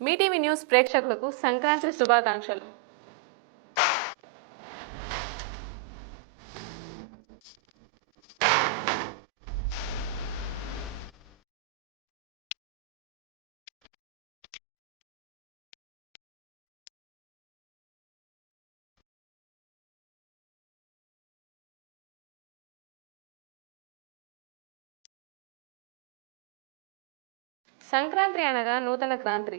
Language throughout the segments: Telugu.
మీ టీవీ న్యూస్ ప్రేక్షకులకు సంక్రాంతి శుభాకాంక్షలు. సంక్రాంతి అనగా నూతన క్రాంతి.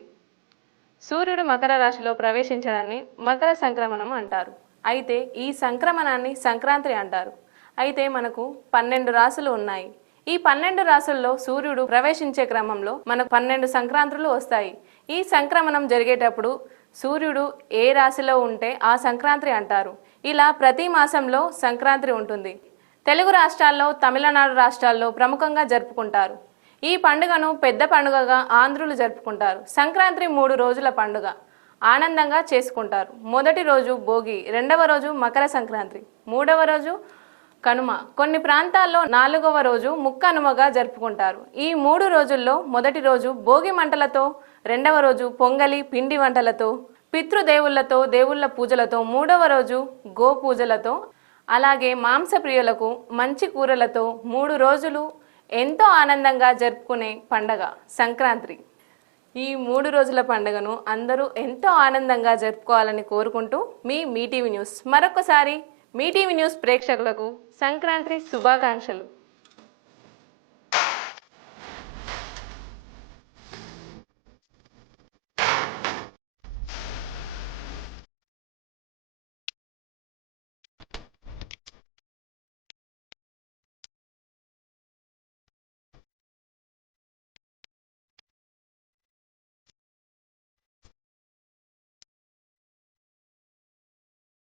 సూర్యుడు మకర రాశిలో ప్రవేశించడాన్ని మకర సంక్రమణం అంటారు. అయితే ఈ సంక్రమణాన్ని సంక్రాంతి అంటారు. అయితే మనకు పన్నెండు రాసులు ఉన్నాయి. ఈ పన్నెండు రాసుల్లో సూర్యుడు ప్రవేశించే క్రమంలో మనకు పన్నెండు సంక్రాంతులు వస్తాయి. ఈ సంక్రమణం జరిగేటప్పుడు సూర్యుడు ఏ రాశిలో ఉంటే ఆ సంక్రాంతి అంటారు. ఇలా ప్రతి మాసంలో సంక్రాంతి ఉంటుంది. తెలుగు రాష్ట్రాల్లో తమిళనాడు రాష్ట్రాల్లో ప్రముఖంగా జరుపుకుంటారు. ఈ పండుగను పెద్ద పండుగగా ఆంధ్రులు జరుపుకుంటారు. సంక్రాంతి మూడు రోజుల పండుగ ఆనందంగా చేసుకుంటారు. మొదటి రోజు భోగి రెండవ రోజు మకర సంక్రాంతి మూడవ రోజు కనుమ. కొన్ని ప్రాంతాల్లో నాలుగవ రోజు ముక్కనుమగా జరుపుకుంటారు. ఈ మూడు రోజుల్లో మొదటి రోజు భోగి మంటలతో రెండవ రోజు పొంగలి పిండి వంటలతో పితృదేవుళ్ళతో దేవుళ్ళ పూజలతో మూడవ రోజు గో పూజలతో అలాగే మాంసప్రియులకు మంచి కూరలతో మూడు రోజులు ఎంతో ఆనందంగా జరుపుకునే పండగ సంక్రాంతి. ఈ మూడు రోజుల పండుగను అందరూ ఎంతో ఆనందంగా జరుపుకోవాలని కోరుకుంటూ మీ మీటీవీ న్యూస్ మరొకసారి మీటీవీ న్యూస్ ప్రేక్షకులకు సంక్రాంతి శుభాకాంక్షలు.